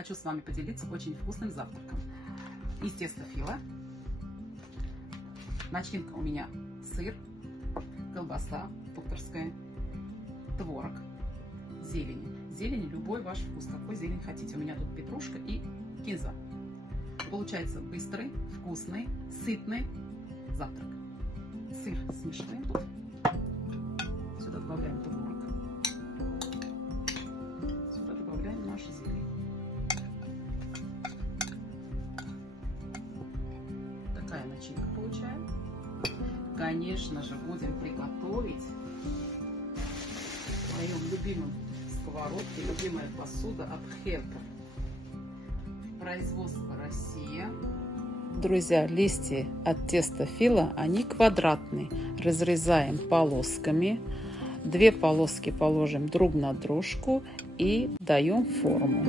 хочу с вами поделиться очень вкусным завтраком. Из теста фила. Начинка у меня сыр, колбаса докторская, творог, зелень. Зелень любой ваш вкус, какой зелень хотите. У меня тут петрушка и кинза. Получается быстрый, вкусный, сытный завтрак. Сыр смешиваем тут. Сюда добавляем творог. Сюда добавляем нашу зелень. Такая начинка получаем. Конечно же, будем приготовить в моем любимом сковородке, любимая посуда от Хертер. Производство Россия. Друзья, листья от теста фила, они квадратные. Разрезаем полосками. 2 полоски положим друг на дружку и даем форму.